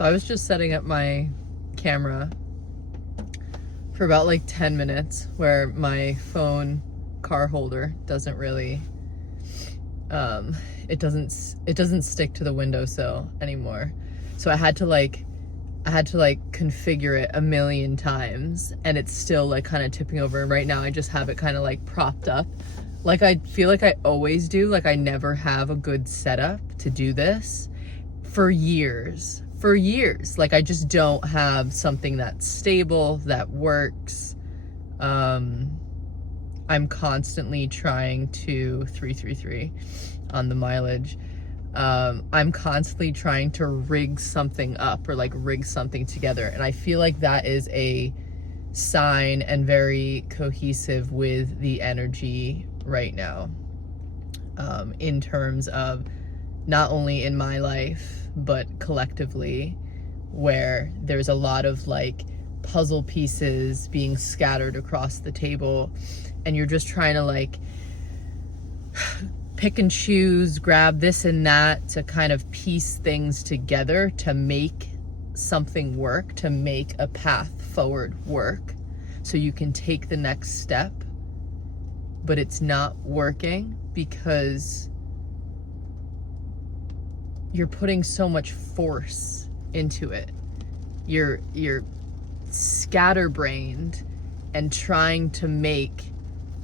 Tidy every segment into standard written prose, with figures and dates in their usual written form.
So I was just setting up my camera for about like 10 minutes where my phone car holder doesn't really, it doesn't stick to the windowsill anymore. So I had to configure it a million times, and it's still like kind of tipping over. And right now I just have it kind of like propped up. Like I feel like I always do. Like I never have a good setup to do this for years. Like I just don't have something that's stable, that works. I'm constantly trying to 333 on the mileage. I'm constantly trying to rig something up or like rig something together. And I feel like that is a sign and very cohesive with the energy right now, in terms of not only in my life, but collectively, where there's a lot of like puzzle pieces being scattered across the table, and you're just trying to like pick and choose, grab this and that to kind of piece things together to make something work, to make a path forward work so you can take the next step. But it's not working because you're putting so much force into it. You're scatterbrained and trying to make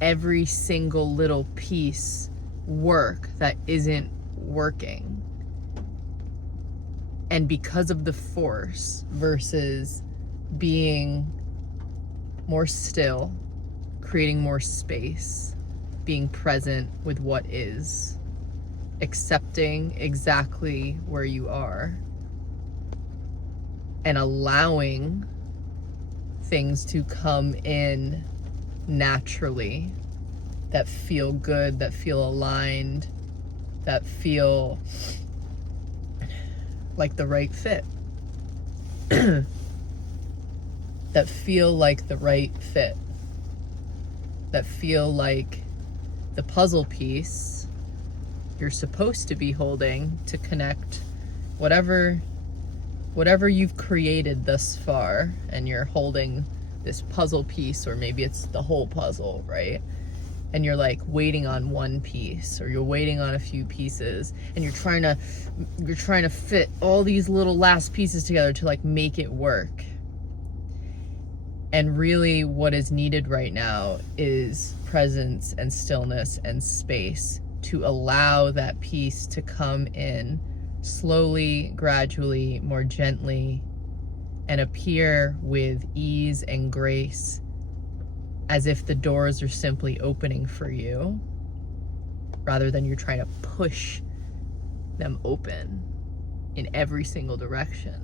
every single little piece work that isn't working. And because of the force versus being more still, creating more space, being present with what is, accepting exactly where you are, and allowing things to come in naturally that feel good, that feel aligned, that feel like the right fit. That feel like the right fit. That feel like the puzzle piece you're supposed to be holding to connect whatever you've created thus far, and you're holding this puzzle piece, or maybe it's the whole puzzle, right? And you're like waiting on one piece, or you're waiting on a few pieces, and you're trying to fit all these little last pieces together to like make it work. And really what is needed right now is presence and stillness and space to allow that piece to come in slowly, gradually, more gently, and appear with ease and grace, as if the doors are simply opening for you, rather than you're trying to push them open in every single direction.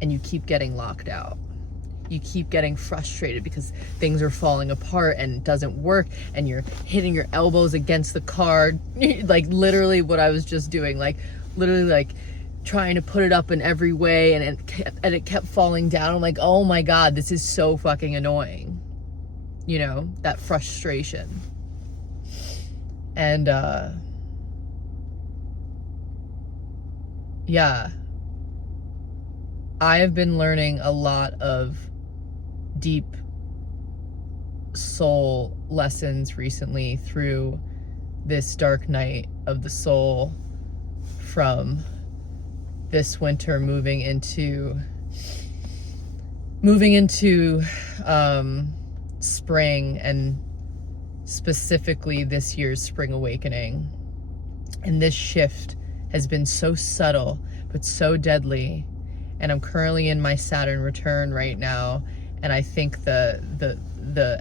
And you keep getting locked out. You keep getting frustrated because things are falling apart and it doesn't work, and you're hitting your elbows against the car, like literally what I was just doing, like literally like trying to put it up in every way, and it kept falling down. I'm like, oh my God, this is so fucking annoying. You know, that frustration. And yeah, I have been learning a lot of deep soul lessons recently through this dark night of the soul, from this winter moving into spring, and specifically this year's spring awakening. And this shift has been so subtle but so deadly. And I'm currently in my Saturn return right now, and I think the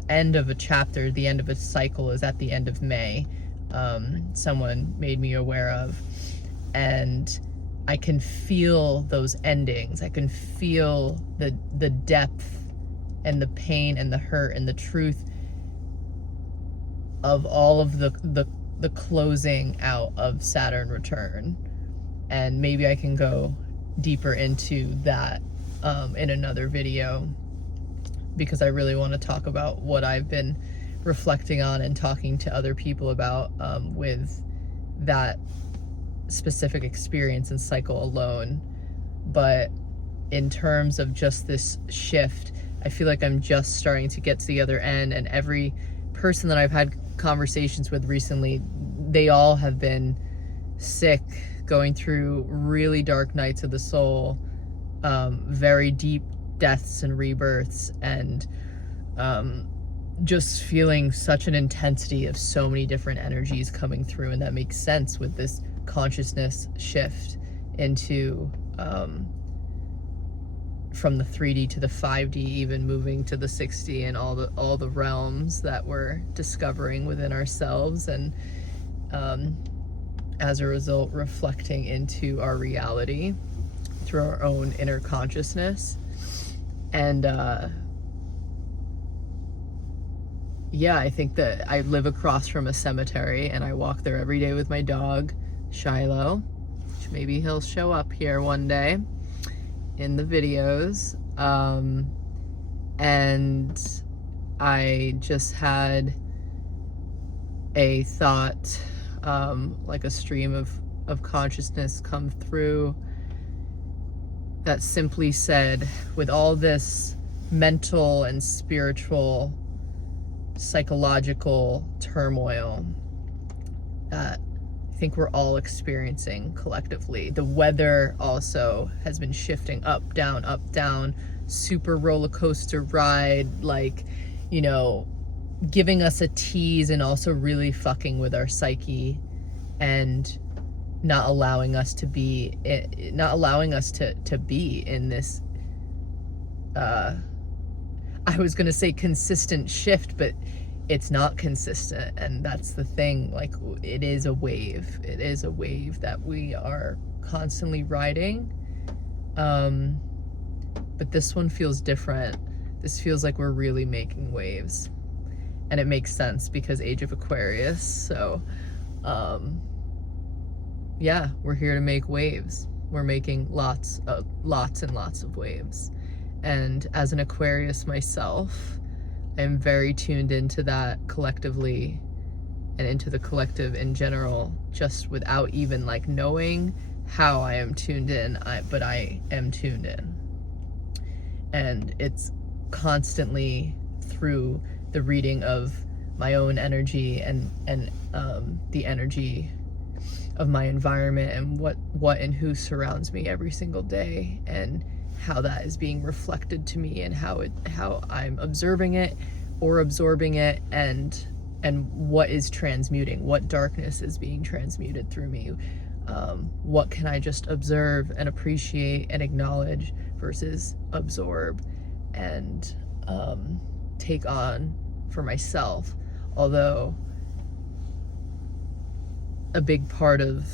end of a chapter, the end of a cycle, is at the end of May. Someone made me aware of, and I can feel those endings. I can feel the depth and the pain and the hurt and the truth of all of the closing out of Saturn return. And maybe I can go deeper into that in another video, because I really want to talk about what I've been reflecting on and talking to other people about with that specific experience and cycle alone. But in terms of just this shift, I feel like I'm just starting to get to the other end, and every person that I've had conversations with recently, they all have been sick, going through really dark nights of the soul, very deep deaths and rebirths, and just feeling such an intensity of so many different energies coming through. And that makes sense with this consciousness shift into from the 3D to the 5D, even moving to the 6D, and all the realms that we're discovering within ourselves, and as a result reflecting into our reality through our own inner consciousness. And yeah, I think that I live across from a cemetery, and I walk there every day with my dog Shiloh, which maybe he'll show up here one day in the videos. And I just had a thought, like a stream of consciousness come through that simply said, with all this mental and spiritual, psychological turmoil that I think we're all experiencing collectively, the weather also has been shifting up, down, super roller coaster ride, like, you know, giving us a tease and also really fucking with our psyche, and not allowing us to be in this I was gonna say consistent shift, but it's not consistent. And that's the thing, like, it is a wave that we are constantly riding, but this one feels different. This feels like we're really making waves, and it makes sense because Age of Aquarius. So yeah, we're here to make waves. We're making lots and lots of waves. And as an Aquarius myself, I'm very tuned into that collectively, and into the collective in general, just without even like knowing how I am tuned in, but I am tuned in. And it's constantly through the reading of my own energy and the energy of my environment, and what and who surrounds me every single day, and how that is being reflected to me, and how I'm observing it or absorbing it, and what is transmuting, what darkness is being transmuted through me, what can I just observe and appreciate and acknowledge versus absorb and take on for myself. Although a big part of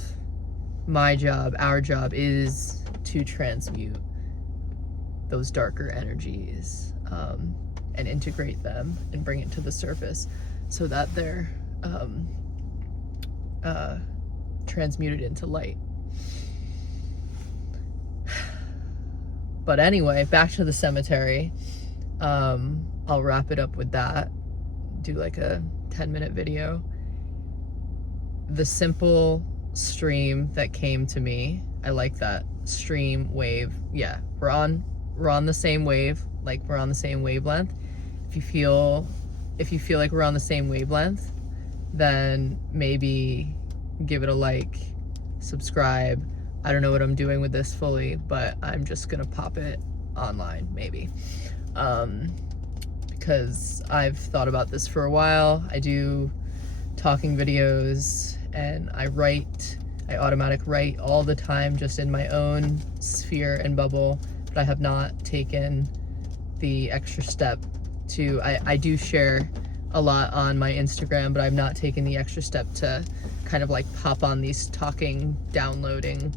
my job, our job, is to transmute those darker energies, and integrate them and bring it to the surface so that they're transmuted into light. But anyway, back to the cemetery. I'll wrap it up with that, do like a 10-minute video. The simple stream that came to me, I like that. Stream, wave, yeah, we're on the same wave, like we're on the same wavelength. If you feel like we're on the same wavelength, then maybe give it a like, subscribe. I don't know what I'm doing with this fully, but I'm just gonna pop it online maybe, because I've thought about this for a while. I do talking videos, and I automatic write all the time, just in my own sphere and bubble, but I have not taken the extra step to, I do share a lot on my Instagram, but I've not taken the extra step to kind of like pop on these talking downloaded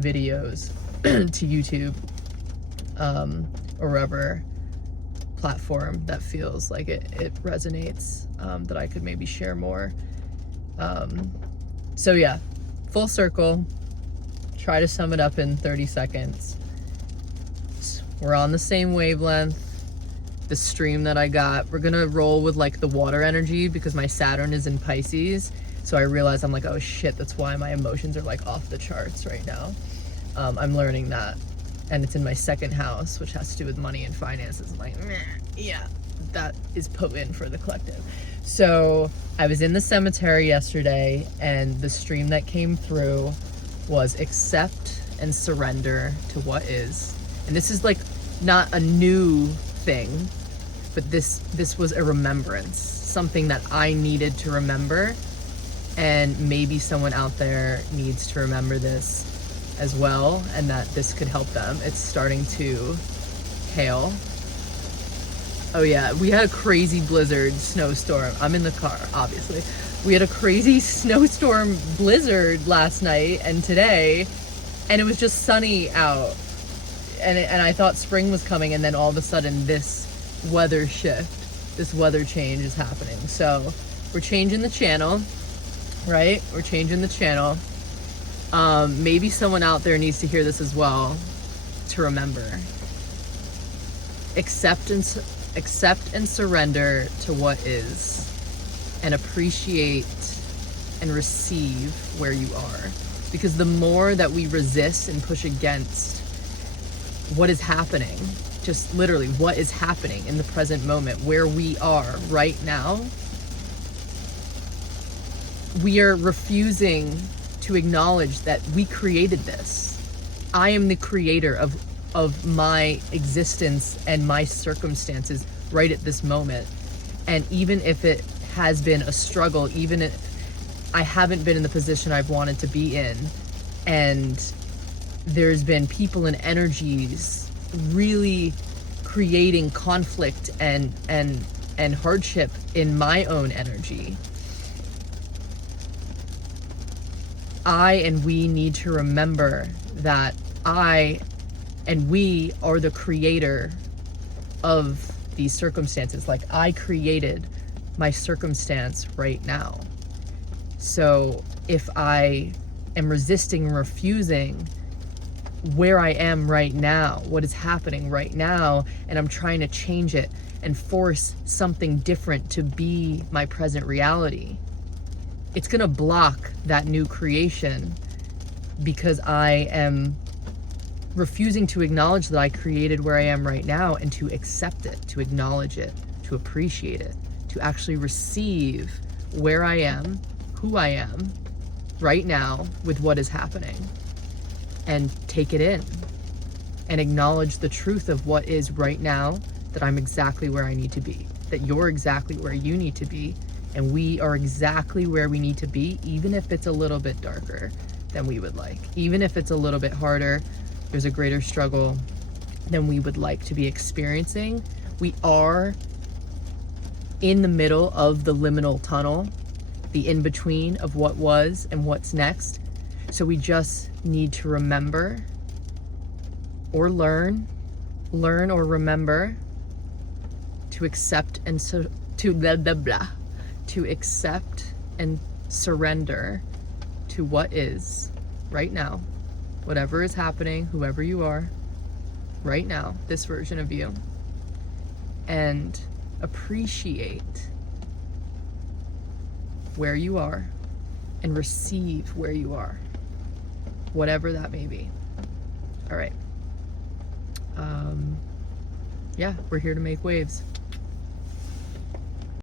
videos to YouTube, or whatever platform that feels like it resonates, that I could maybe share more. So yeah, full circle, try to sum it up in 30 seconds. We're on the same wavelength. The stream that I got, we're gonna roll with like the water energy, because my Saturn is in Pisces, So I realized, I'm like, oh shit, that's why my emotions are like off the charts right now. I'm learning that. And it's in my second house, which has to do with money and finances. I'm like, meh, yeah, that is potent for the collective. So I was in the cemetery yesterday, and the stream that came through was accept and surrender to what is. And this is like not a new thing, but this was a remembrance, something that I needed to remember, and maybe someone out there needs to remember this as well, and that this could help them. It's starting to hail. Oh yeah, we had a crazy blizzard snowstorm. I'm in the car, obviously. We had a crazy snowstorm blizzard last night and today, and it was just sunny out. And I thought spring was coming, and then all of a sudden this weather shift, this weather change is happening. So we're changing the channel, right? We're changing the channel. Maybe someone out there needs to hear this as well, to remember. Accept and surrender to what is, and appreciate and receive where you are. Because the more that we resist and push against what is happening, just literally what is happening in the present moment, where we are right now, we are refusing to acknowledge that we created this. I am the creator of my existence and my circumstances right at this moment. And even if it has been a struggle, even if I haven't been in the position I've wanted to be in, and there's been people and energies really creating conflict and hardship in my own energy, I and we need to remember that I and we are the creator of these circumstances. Like, I created my circumstance right now. So if I am resisting and refusing where I am right now, what is happening right now, and I'm trying to change it and force something different to be my present reality, it's gonna block that new creation, because I am refusing to acknowledge that I created where I am right now, and to accept it, to acknowledge it, to appreciate it, to actually receive where I am, who I am right now with what is happening, and take it in and acknowledge the truth of what is right now, that I'm exactly where I need to be, that you're exactly where you need to be, and we are exactly where we need to be, even if it's a little bit darker than we would like, even if it's a little bit harder, there's a greater struggle than we would like to be experiencing. We are in the middle of the liminal tunnel, the in-between of what was and what's next. So we just need to remember, or learn or remember, to accept and to accept and surrender to what is right now, whatever is happening, whoever you are right now, this version of you, and appreciate where you are and receive where you are, whatever that may be. All right. Yeah, we're here to make waves.